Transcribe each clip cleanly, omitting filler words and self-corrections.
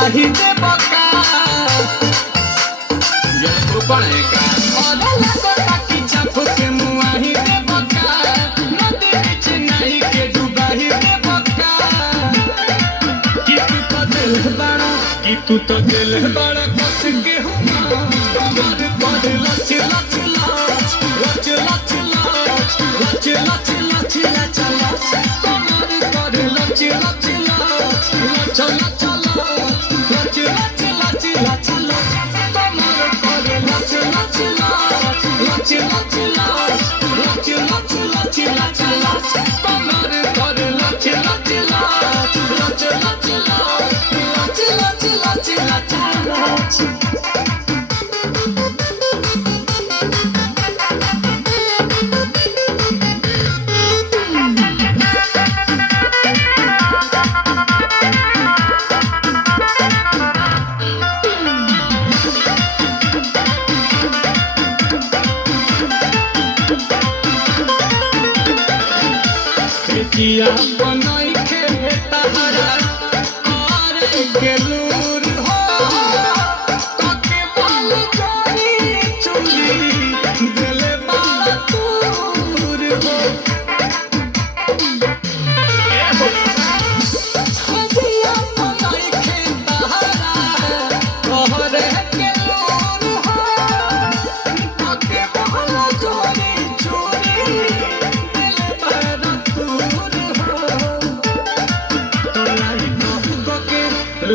डुबाही दे बका ये ऊपर का ओले लगो ताकि चापो के मुआही दे बका नदी बीच नहीं के डुबाही दे बका कि तू तो दिल बड़ा कस के हुआ कमर पर लच लच लच लच लच लच लच लच लच लच कमर पर लच लच लच लच लच लच लच लच लच लच कमर पर लच लच लच लच लच लच लच लच लच लच कमर पर लच लच लच लच लच लच लच लच किया बनाई के तहरा और गेलूर हो ताके बाल जानी चुली दिल बाल दूर हो किया बनाई के तहरा और गेलूर हो ताके बाल जानी चुली दिल बाल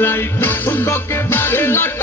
लाइट फुको के बारे लट